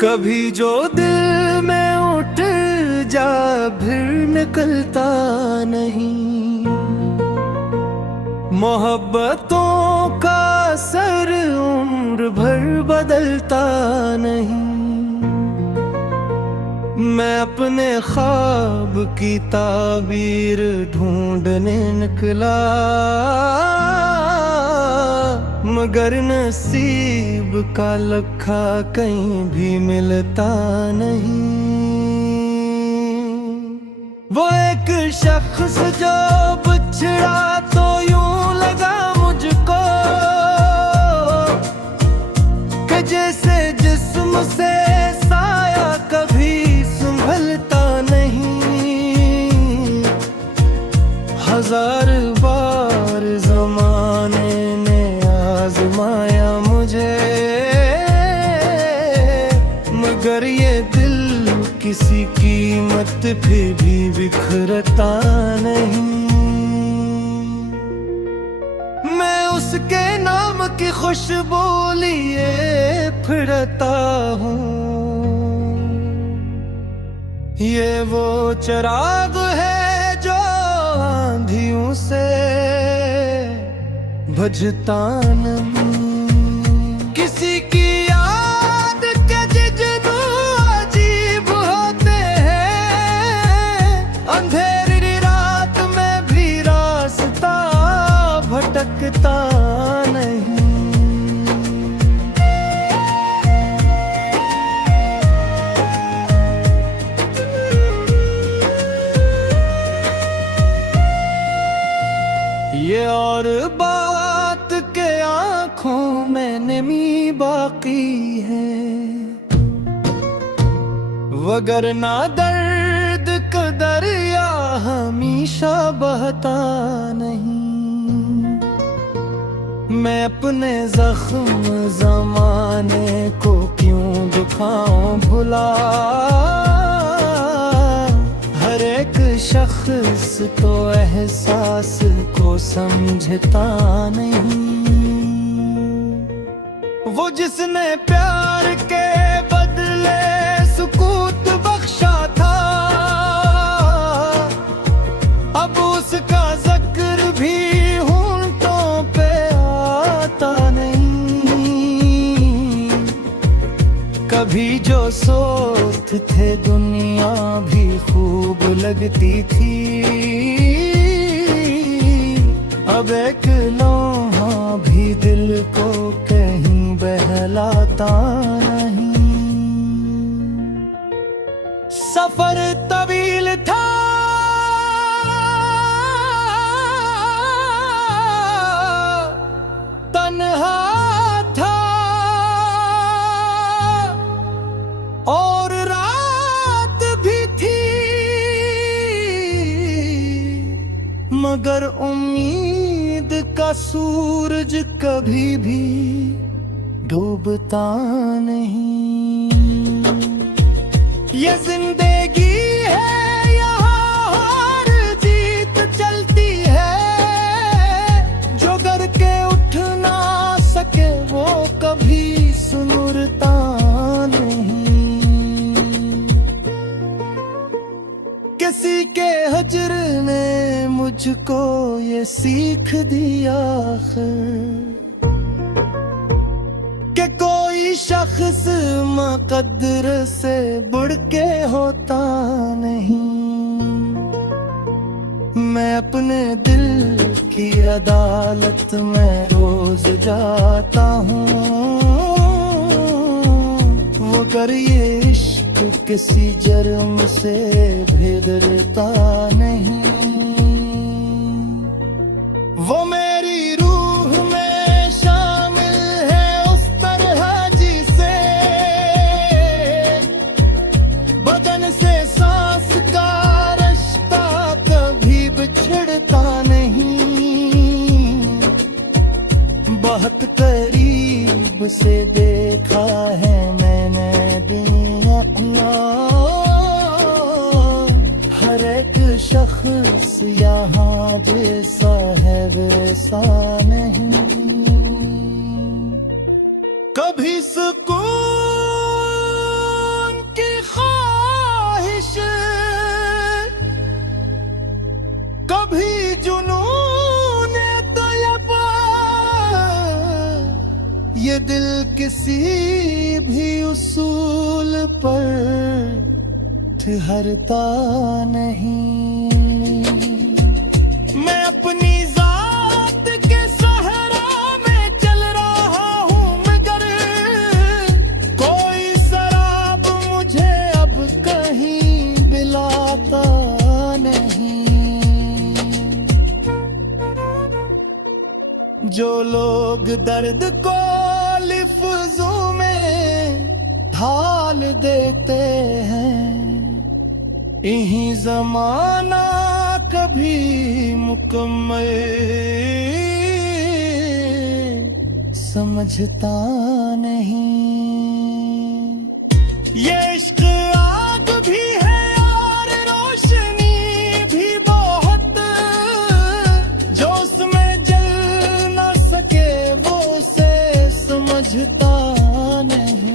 कभी जो दिल में उठ जा फिर निकलता नहीं। मोहब्बतों का असर उम्र भर बदलता नहीं। मैं अपने ख्वाब की ताबीर ढूंढने निकला, मगर नसीब का लखा कहीं भी मिलता नहीं। वो एक शख्स जो बिछड़ा तो यूं लगा मुझको कि जैसे जिस्म से साया कभी संभलता नहीं। हजार बार ज़माने ने आज़माया मुझे, मगर ये दिल किसी कीमत पे भी बिखरता नहीं। मैं उसके नाम की खुशबू लिए फिरता हूँ। ये वो चिराग है जो आंधियों से बुझता नहीं। किसी की याद के जिज्ञासु अजीब होते हैं, अंधेरी रात में भी रास्ता भटकता नहीं। ये और बात के आँखों में नमी बाकी है, वगरना दर्द का दरिया हमेशा बहता नहीं। मैं अपने जख्म ज़माने को क्यों दुखाऊं भुला, हर एक शख्स तो एहसास को समझता नहीं। वो जिसने प्यार के बदले सुकूत बख्शा था, अब उसका जिक्र भी होंठों पे आता नहीं। कभी जो सोच थे दुनिया भी खूब लगती थी, अब एक लम्हा भी दिल को कहीं बहलाता नहीं। सफर तवील था, तन्हा था, और रात भी थी, मगर उम्मीद का सूरज कभी भी डूबता नहीं। ये जिंदगी है, यहाँ हार जीत चलती है। जो गर के उठ ना सके वो कभी सुनुरता नहीं। किसी के हजर ने मुझको ये सीख दिया कि कोई शख्स मुकद्दर से बढ़ के होता नहीं। मैं अपने दिल की अदालत में रोज जाता हूँ, वो कर ये इश्क किसी जर्म से भेदरता नहीं। वो मेरी रूह में शामिल है उस तरह जिसे बदन से सांस का रिश्ता कभी बिछड़ता नहीं। बहुत करीब से देखा है मैंने दुनिया, हर एक शख्स यहाँ जैसा है वैसा नहीं। कभी सुकून ये दिल किसी भी उसूल पर ठहरता नहीं। मैं अपनी जात के सहरा में चल रहा हूँ, मगर कोई शराब मुझे अब कहीं पिलाता नहीं। जो लोग दर्द को लफ्ज़ों में ढाल देते हैं, यही ज़माना कभी मुकम्मल समझता नहीं। ये इश्क आग भी है और रोशनी भी बहुत, जो उसमें जल न सके वो उसे समझता नहीं।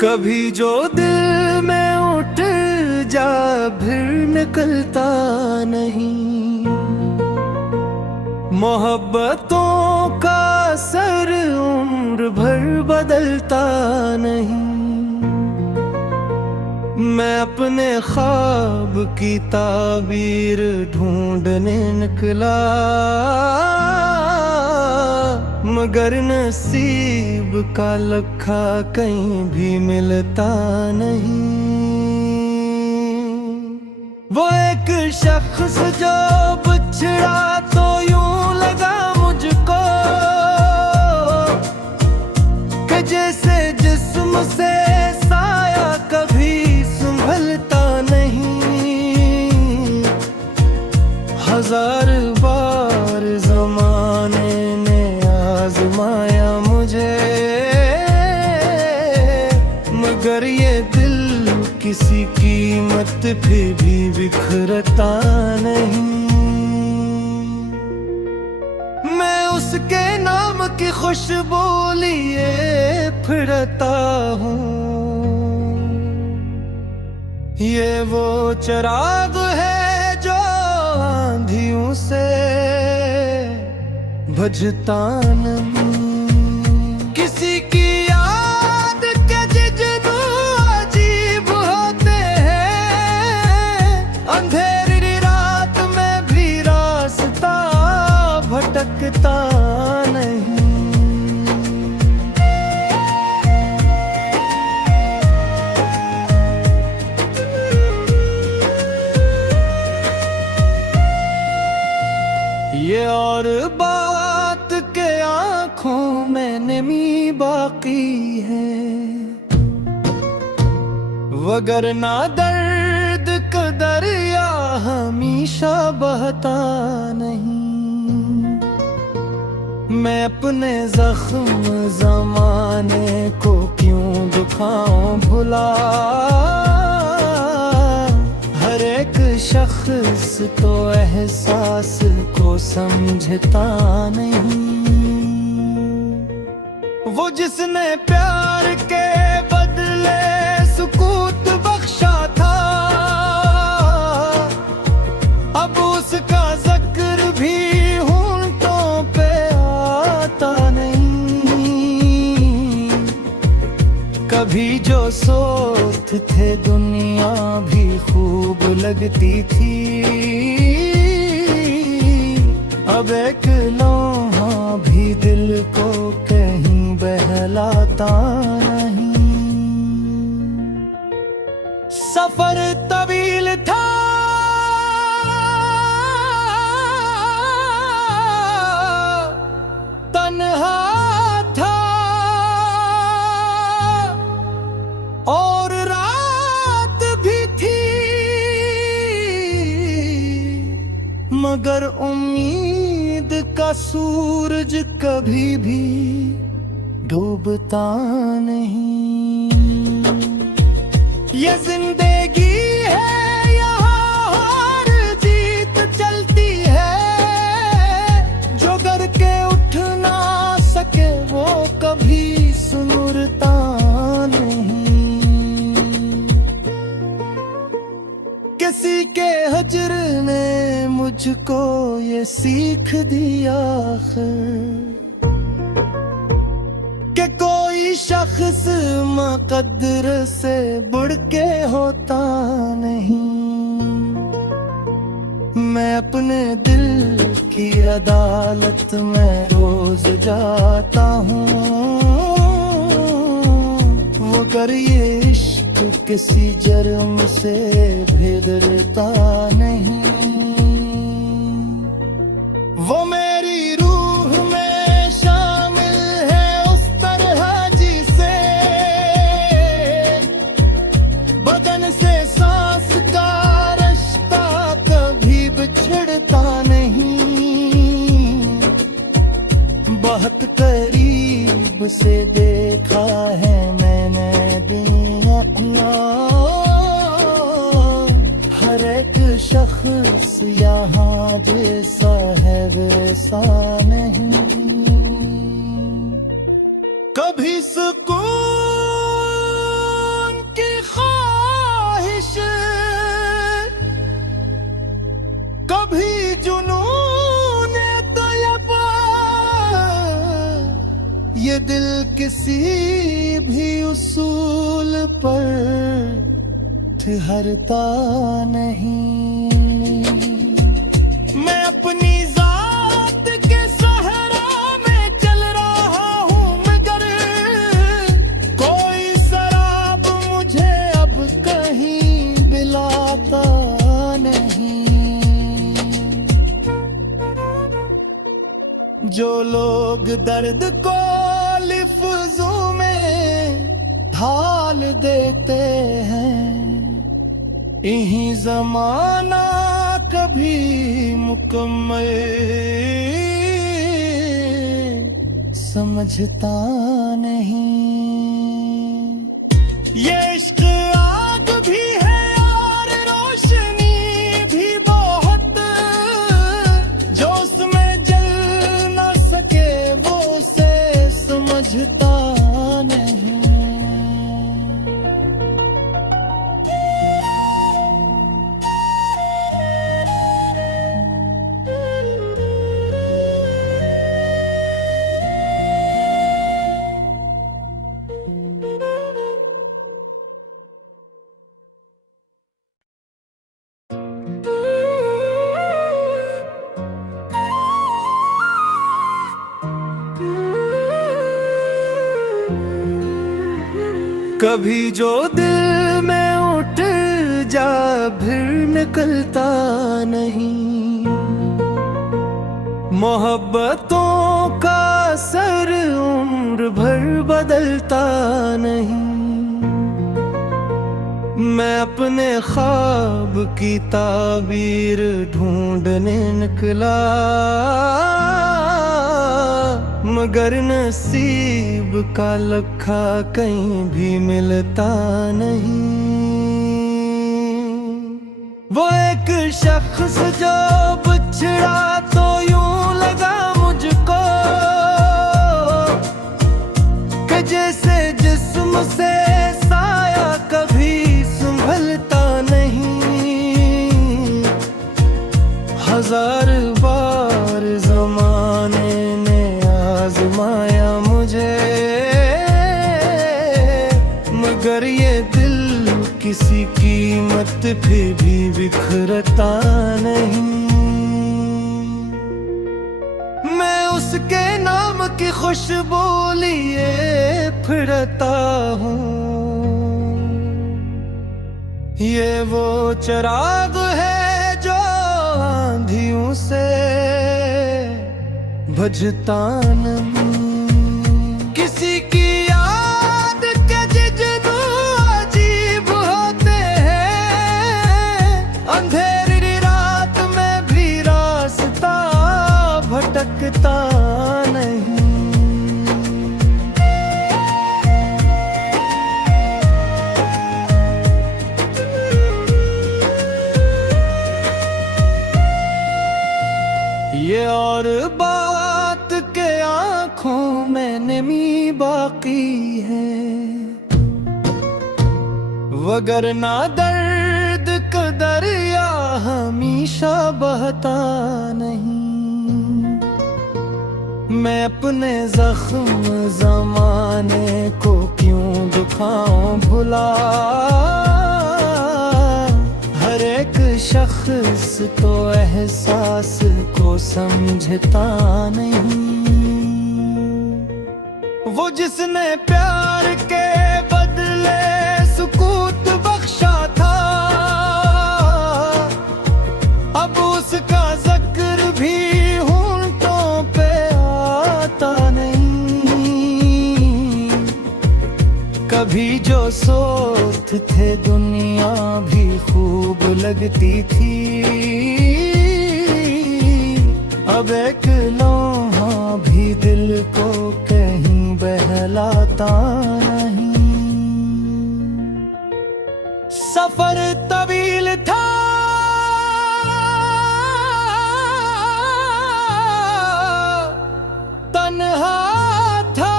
कभी जो दिल में उठ जा फिर निकलता नहीं। मोहब्बतों का असर उम्र भर बदलता नहीं। मैं अपने ख्वाब की ताबीर ढूंढने निकला, मगर नसीब का लखा कहीं भी मिलता नहीं। वो एक शख्स जो बिछड़ा तो यूं लगा मुझको कि जैसे जिस्म से साया कभी संभलता नहीं। हजार बार ज़माने ने आज़माया मुझे, मगर ये दिल किसी कीमत पे भी बिखरता नहीं। मैं उसके नाम की खुशबू लिए फिरता हूँ। ये वो चिराग है जो आंधियों से बुझता नहीं। किसी की याद के जिज्ञासु अजीब होते हैं, अंधेरी रात में भी रास्ता भटकता नहीं। ये और बात के आँखों में नमी बाकी है, वगरना दर्द का दरिया हमेशा बहता नहीं। मैं अपने जख्म ज़माने को क्यों दुखाऊं भुला, हर एक शख्स तो एहसास को समझता नहीं। वो जिसने प्यार के बदले सुकूत बख्शा था, अब उसका जिक्र भी होंठों पे आता नहीं। कभी जो सोच थे दुनिया भी खूब लगती थी, अब एक लम्हा भी दिल को कहीं बहलाता नहीं। सफर तवील था, तन्हा था और रात भी थी, मगर उम्मीद का सूरज कभी भी डूबता नहीं। ये जिंदगी है, यहाँ हार जीत चलती है। जो गर के उठ ना सके वो कभी सुनुरता नहीं। किसी के हजर ने मुझको ये सीख दिया कि कोई शख्स मुकद्दर से बढ़ के होता नहीं। मैं अपने दिल की अदालत में रोज जाता हूँ। वो कर ये इश्क किसी जर्म से भेदरता नहीं। वो मेरी रूह में शामिल है उस तरह जिसे बदन से सांस का रिश्ता कभी बिछड़ता नहीं। बहुत करीब से देखा है मैंने दुनिया, हर एक शख्स यहाँ जैसा है वैसा नहीं। कभी सुकून की ख्वाहिश, कभी जुनून तयबा, ये दिल किसी भी उसूल पर ठहरता नहीं। मैं अपनी जात के सहरा में चल रहा हूँ, मगर कोई शराब मुझे अब कहीं पिलाता नहीं। जो लोग दर्द को लफ्ज़ों में ढाल देते हैं, यही ज़माना कभी मुकम्मल समझता नहीं। ये इश्क आग भी है और रोशनी भी बहुत, जो उसमें जल न सके वो उसे समझता नहीं। कभी जो दिल में उठ जा फिर निकलता नहीं। मोहब्बतों का असर उम्र भर बदलता नहीं। मैं अपने ख्वाब की ताबीर ढूंढने निकला, मगर नसीब का लखा कहीं भी मिलता नहीं। वो एक शख्स जो बिछड़ा तो यूं लगा मुझको कि जैसे जिस्म से साया कभी संभलता नहीं। हजार बार ज़माने ने आज़माया मुझे, मगर ये दिल किसी कीमत पे भी बिखरता नहीं। मैं उसके नाम की खुशबू लिए फिरता हूँ। ये वो चिराग है जो आंधियों से बुझता नहीं। किसी की याद के जिज्ञासु अजीब होते हैं, अंधेरी रात में भी रास्ता भटकता नहीं। और बात के आंखों में नमी बाकी है, वगरना दर्द का दरिया हमेशा बहता नहीं। मैं अपने जख्म जमाने को क्यों दुखाऊं भुला, हर एक शख्स तो एहसास को समझता नहीं। वो जिसने प्यार के बदले सुकूत बख्शा था, अब उसका जिक्र भी होंठों पे आता नहीं। कभी जो सोच थे दुनिया भी खूब लगती थी, अब एक लम्हा भी दिल को कहीं बहलाता नहीं। सफर तवील था, तन्हा था,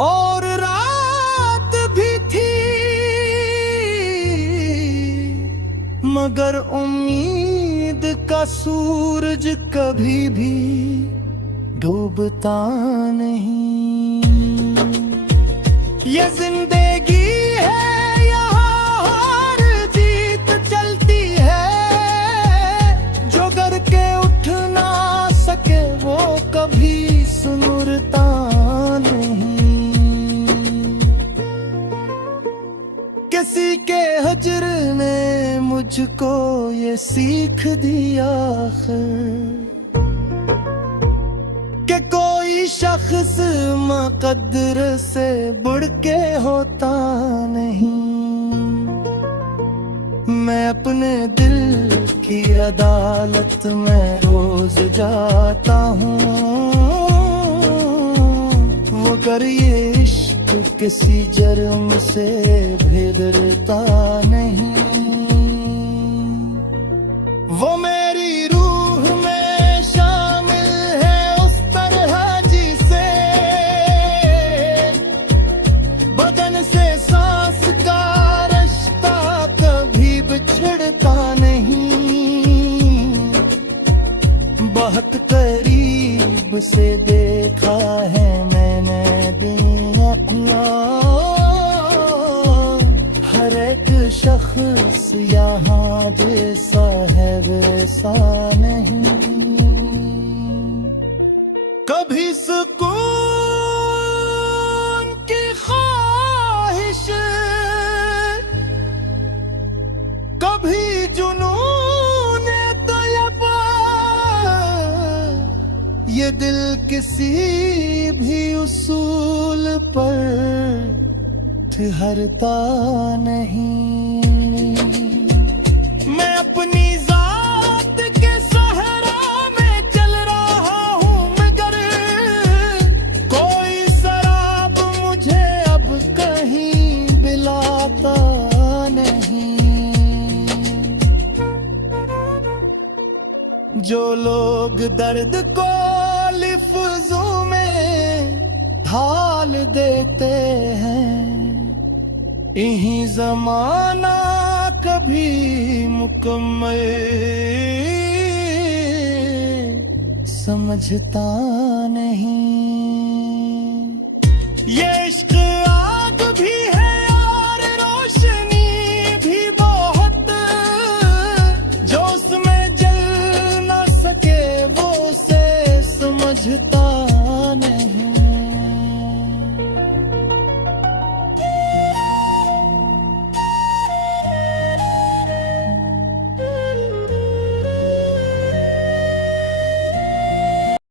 और रात भी थी, मगर उम्मीद का सूरज कभी भी डूबता नहीं। ये जिंदगी है, यहाँ हार जीत चलती है, जो गर के उठ ना सके वो कभी सुनुरता नहीं। किसी के हजर ने मुझको ये सीख दिया कि कोई शख्स मुकद्दर से बढ़ के होता नहीं। मैं अपने दिल की अदालत में रोज जाता हूँ, वो कर ये इश्क किसी जर्म से भेदरता नहीं। वो मेरी रूह में शामिल है उस तरह जिसे बदन से सांस का रिश्ता कभी बिछड़ता नहीं। बहुत करीब से देखा है मैंने दुनिया, हर एक शख्स यहाँ जैसा है वैसा नहीं। कभी सुकून की ख्वाहिश, कभी जुनून तयबा, ये दिल किसी भी उसूल पर ठहरता नहीं। मैं अपनी जात के सहरा में चल रहा हूँ, मगर कोई शराब मुझे अब कहीं पिलाता नहीं। जो लोग दर्द को लफ्ज़ों में ढाल देते हैं, यही ज़माना कभी मुकम्मल समझता नहीं। ये